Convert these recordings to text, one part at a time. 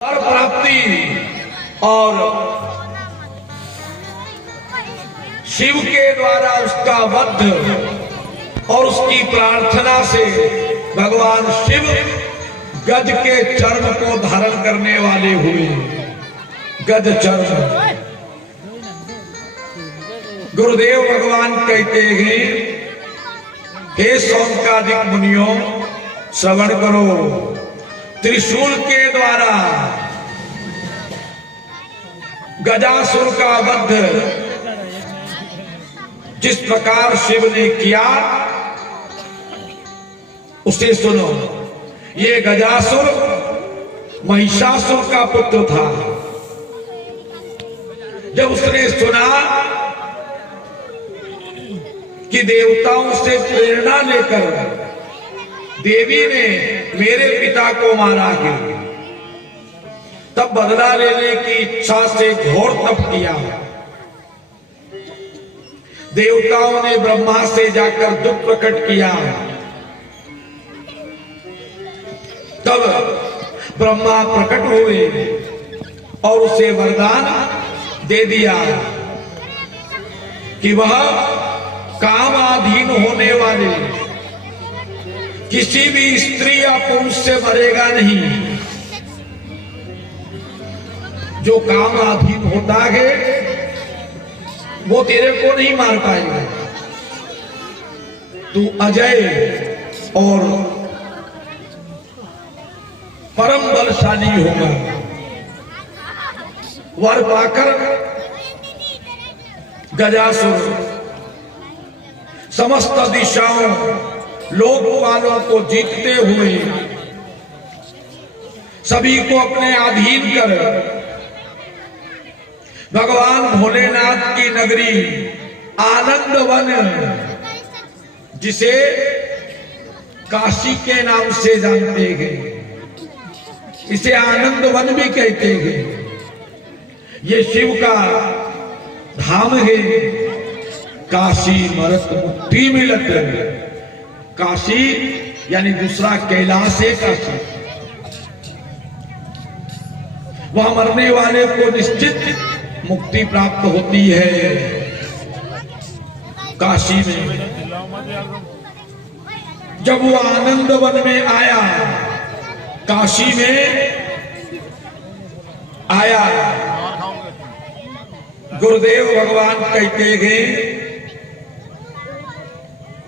वर प्राप्ति और शिव के द्वारा उसका वध और उसकी प्रार्थना से भगवान शिव गज के चर्म को धारण करने वाले हुए। गज चर्म गुरुदेव भगवान कहते हैं, हे सौनकादिक मुनियों श्रवण करो। त्रिशूल के द्वारा गजासुर का वध जिस प्रकार शिव ने किया उसे सुनो। ये गजासुर महिषासुर का पुत्र था। जब उसने सुना कि देवताओं से प्रेरणा लेकर देवी ने मेरे पिता को मारा गया, तब बदला लेने की इच्छा से घोर तप किया। देवताओं ने ब्रह्मा से जाकर दुख प्रकट किया। तब ब्रह्मा प्रकट हुए और उसे वरदान दे दिया कि वह कामाधीन होने वाले किसी भी स्त्री या पुरुष से मरेगा नहीं। जो कामाधीन होता है वो तेरे को नहीं मार पाएगा। तू अजय और परम बलशाली होगा। वर पाकर गजासुर समस्त दिशाओं लोक वालों को जीतते हुए सभी को अपने अधीन कर भगवान भोलेनाथ की नगरी आनंद वन, जिसे काशी के नाम से जानते हैं, इसे आनंद वन भी कहते हैं। ये शिव का धाम है। काशी मरत मुक्ति मिलत। काशी यानी दूसरा कैलाश है काशी। वहां मरने वाले को निश्चित मुक्ति प्राप्त होती है। काशी में जब वो आनंद वन में आया, काशी में आया, गुरुदेव भगवान कहते हैं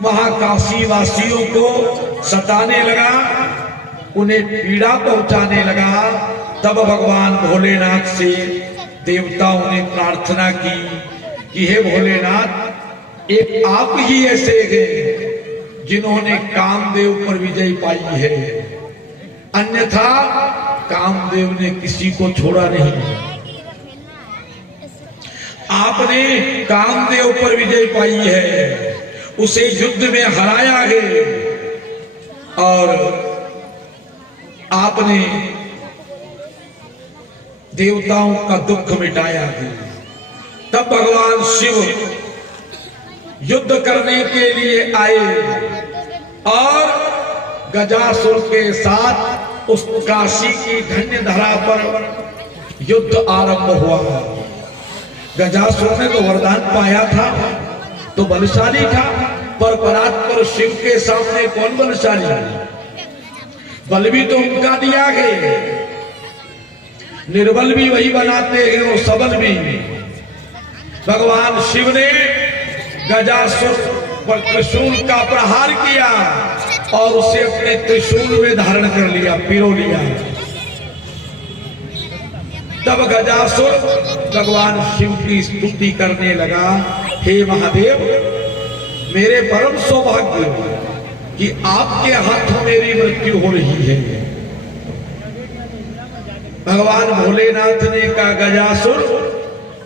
वहां काशी वासियों को सताने लगा, उन्हें पीड़ा पहुंचाने लगा। तब भगवान भोलेनाथ से देवताओं ने प्रार्थना की कि हे भोलेनाथ, एक आप ही ऐसे हैं जिन्होंने कामदेव पर विजय पाई है, अन्यथा कामदेव ने किसी को छोड़ा नहीं। आपने कामदेव पर विजय पाई है, उसे युद्ध में हराया है और आपने देवताओं का दुख मिटाया है। तब भगवान शिव युद्ध करने के लिए आए और गजासुर के साथ उस काशी की धन्य धरा पर युद्ध आरंभ हुआ। गजासुर ने तो वरदान पाया था, तो बलशाली था, पर परात्पर शिव के सामने कौन बलशाली? बल भी तो उनका दिया है। निर्बल भी वही बनाते हैं और सबल भी। भगवान शिव ने गजासुर पर त्रिशूल का प्रहार किया और उसे अपने त्रिशूल में धारण कर लिया, पिरो लिया। तब गजासुर भगवान शिव की स्तुति करने लगा, हे महादेव, मेरे परम सौभाग्य कि आपके हाथों मेरी मृत्यु हो रही है। भगवान भोलेनाथ ने कहा, गजासुर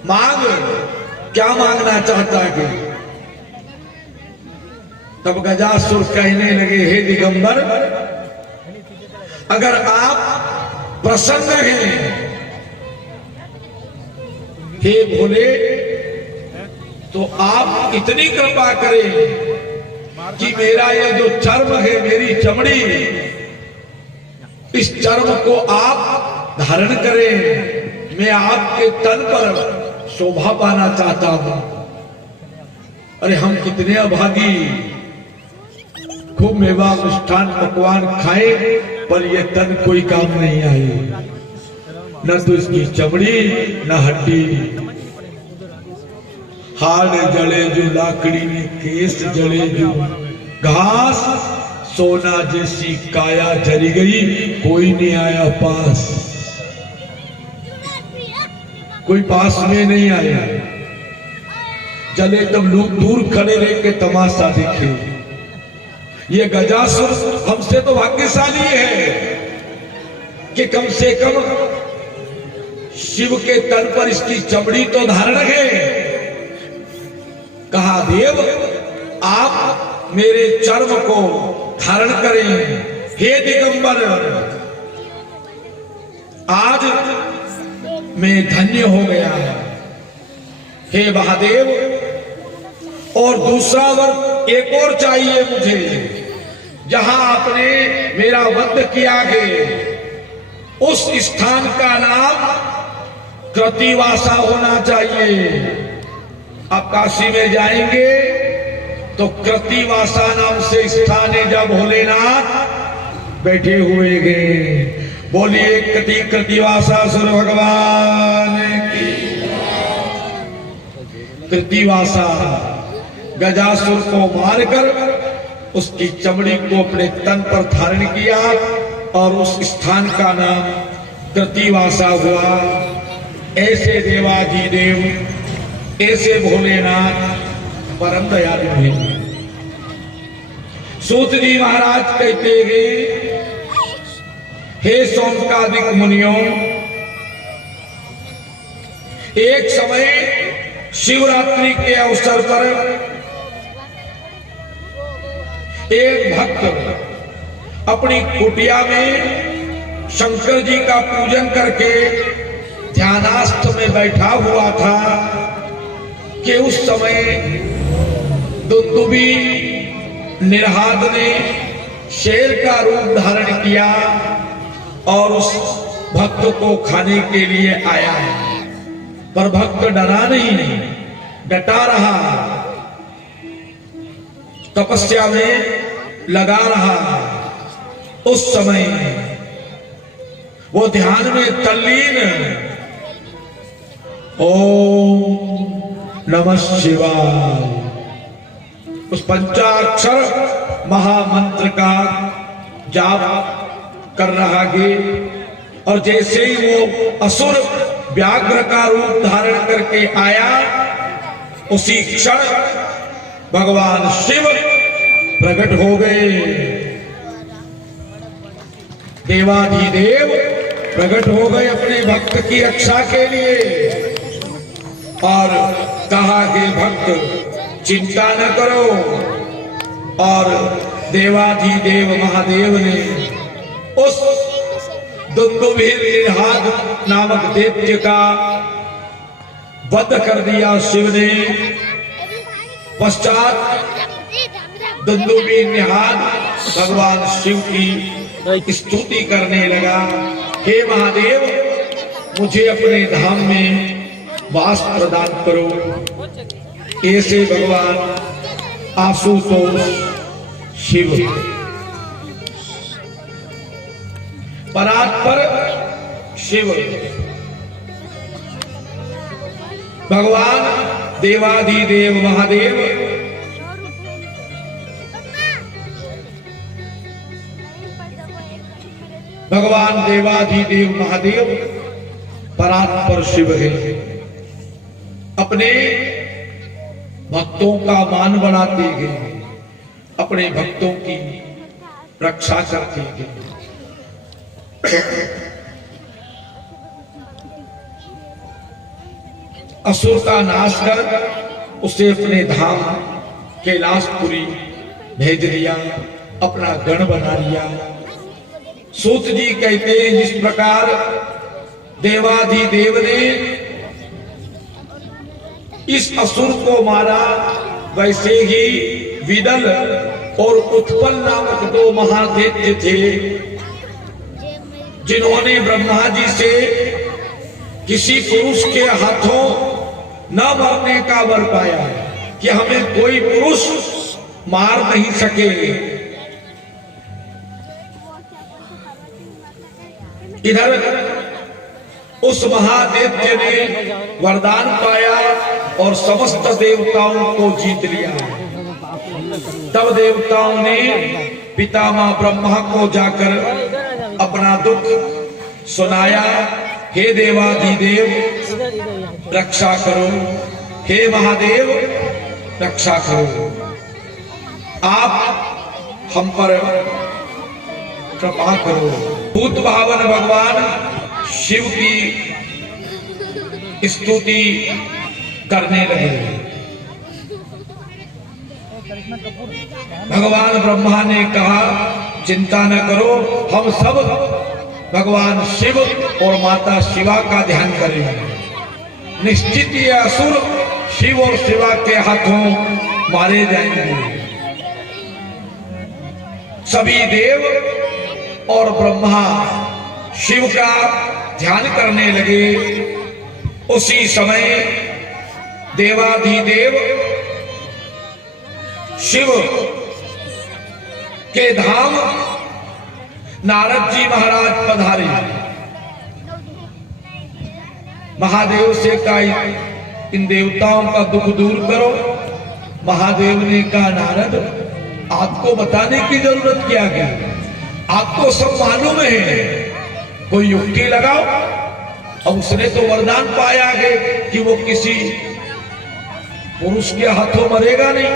मांग, क्या मांगना चाहता है? तब गजासुर कहने लगे, हे दिगंबर, अगर आप प्रसन्न हैं हे भोले, तो आप इतनी कृपा करें कि मेरा ये जो चर्म है, मेरी चमड़ी, इस चर्म को आप धारण करें। मैं आपके तन पर शोभा पाना चाहता हूं। अरे हम कितने अभागी, खूब मेवा मिष्ठान पकवान खाए पर ये तन कोई काम नहीं आई, न तो इसकी चमड़ी न हड्डी। हाड़ जले जो लाकड़ी में, केस जले जो घास, सोना जैसी काया जली गई, कोई नहीं आया पास, कोई पास में नहीं आया। जले तब लोग दूर खड़े रह के तमाशा देखे। ये गजासुर हमसे तो भाग्यशाली है कि कम से कम शिव के तन पर इसकी चमड़ी तो धारण है। कहा देव आप मेरे चर्म को धारण करें। हे दिगंबर, आज मैं धन्य हो गया। हे महादेव, और दूसरा वर एक और चाहिए मुझे। जहां आपने मेरा वध किया है उस स्थान का नाम कृतिवासा होना चाहिए। आप काशी में जाएंगे तो कृतिवासा नाम से स्थान है, जब भोलेनाथ बैठे हुए गए। बोलिए कृतिवासा सुर भगवान की। कृतिवासा गजासुर को मारकर उसकी चमड़ी को अपने तन पर धारण किया और उस स्थान का नाम कृतिवासा हुआ। ऐसे देवाधिदेव, ऐसे भोलेनाथ परम दयालु हैं। सूत जी महाराज कहते हैं, हे सौनकादिक मुनियों, एक समय शिवरात्रि के अवसर पर एक भक्त अपनी कुटिया में शंकर जी का पूजन करके ध्यानास्थ में बैठा हुआ था कि उस समय दुंदुभी निरहाद ने शेर का रूप धारण किया और उस भक्त को खाने के लिए आया। पर भक्त डरा नहीं, डटा रहा, तपस्या में लगा रहा। उस समय वो ध्यान में तल्लीन, ओम नमः शिवाय, उस पंचाक्षर महामंत्र का जाप कर रहा है। और जैसे ही वो असुर व्याघ्र का रूप धारण करके आया, उसी क्षण भगवान शिव प्रकट हो गए। देवाधिदेव प्रकट हो गए अपने भक्त की रक्षा के लिए और कहा कि भक्त चिंता न करो। और देवाधिदेव महादेव ने उस दुंदुभी निरहाद नामक दैत्य का वध कर दिया शिव ने। पश्चात दुंदुभी निरहाद भगवान शिव की स्तुति करने लगा, हे महादेव, मुझे अपने धाम में वास प्रदान करो। ऐसे भगवान आशुतोष शिव परात्पर शिव भगवान देवाधिदेव महादेव भगवान देवाधिदेव महादेव परात्पर शिव है। अपने भक्तों का मान बढ़ाते हैं, अपने भक्तों की रक्षा करते हैं। असुर का नाश कर उसे अपने धाम कैलाशपुरी भेज दिया, अपना गण बना लिया। सूत जी कहते हैं, जिस प्रकार देवाधिदेव ने इस असुर को मारा, वैसे ही विदल और उत्पल नामक दो महादैत्य थे, जिन्होंने ब्रह्मा जी से किसी पुरुष के हाथों न मरने का वर पाया कि हमें कोई पुरुष मार नहीं सके। इधर उस महादेव ने वरदान पाया और समस्त देवताओं को जीत लिया। तब देवताओं ने पितामह ब्रह्मा को जाकर अपना दुख सुनाया। हे देवाधिदेव रक्षा करो, हे महादेव रक्षा करो, आप हम पर कृपा करो। भूत भावन भगवान शिव की स्तुति करने लगे। भगवान ब्रह्मा ने कहा चिंता न करो, हम सब भगवान शिव और माता शिवा का ध्यान करेंगे। निश्चित ये असुर शिव और शिवा के हाथों मारे जाएंगे। सभी देव और ब्रह्मा शिव का ध्यान करने लगे। उसी समय देवाधिदेव शिव के धाम नारद जी महाराज पधारे। महादेव से कहा इन देवताओं का दुख दूर करो। महादेव ने कहा नारद आपको बताने की जरूरत क्या है, आपको सब मालूम है, कोई युक्ति लगाओ। अब उसने तो वरदान पाया है कि वो किसी पुरुष के हाथों मरेगा नहीं।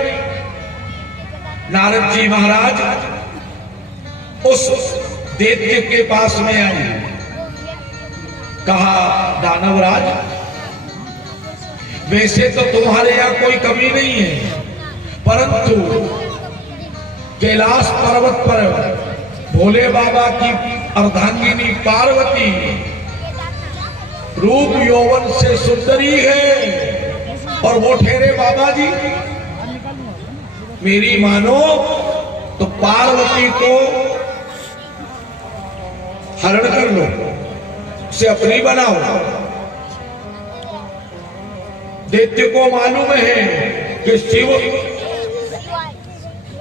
नारद जी महाराज उस दैत्य के पास में आए, कहा दानवराज वैसे तो तुम्हारे यहां कोई कमी नहीं है, परंतु कैलाश पर्वत पर भोले बाबा की अर्धांगिनी पार्वती रूप यौवन से सुंदरी है और वो ठहरे बाबा जी। मेरी मानो तो पार्वती को हरण कर लो, उसे अपनी बनाओ। दैत्य को मालूम है कि शिव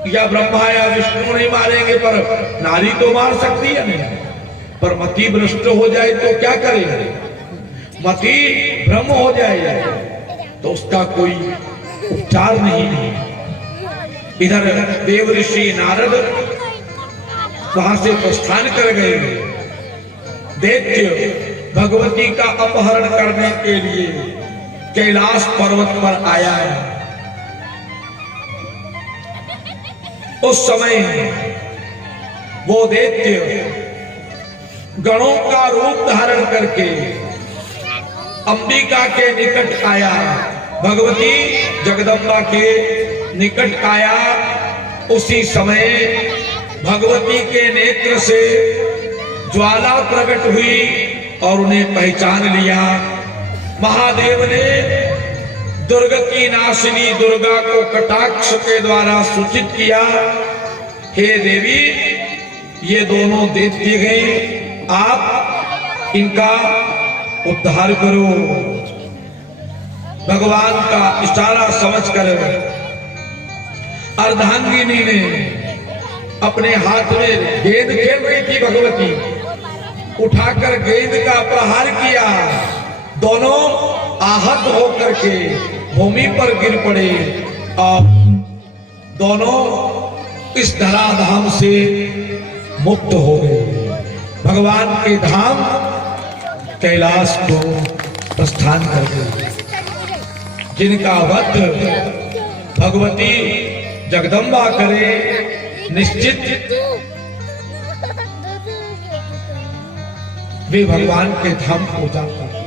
या ब्रह्मा या विष्णु नहीं मारेंगे, पर नारी तो मार सकती है नहीं। पर मति भ्रष्ट हो जाए तो क्या करेगा, मति भ्रम हो जाए तो उसका कोई उपचार नहीं है। इधर देव ऋषि नारद वहां से प्रस्थान कर गए। दैत्य भगवती का अपहरण करने के लिए कैलाश पर्वत पर आया है। उस समय वो दैत्य गणों का रूप धारण करके अंबिका के निकट आया, भगवती जगदम्बा के निकट आया। उसी समय भगवती के नेत्र से ज्वाला प्रकट हुई और उन्हें पहचान लिया। महादेव ने दुर्ग की नाशिनी दुर्गा को कटाक्ष के द्वारा सूचित किया, हे देवी ये दोनों दैत्य हैं, आप इनका उद्धार करो। भगवान का इशारा समझकर अर्धांगिनी ने अपने हाथ में गेंद खेल रही थी, भगवती उठाकर गेंद का प्रहार किया। दोनों आहत होकर के भूमि पर गिर पड़े और दोनों इस धराधाम से मुक्त हो गए। भगवान के धाम कैलाश को प्रस्थान कर गए, जिनका वध भगवती जगदम्बा करे निश्चित वे भगवान के धाम को जाकर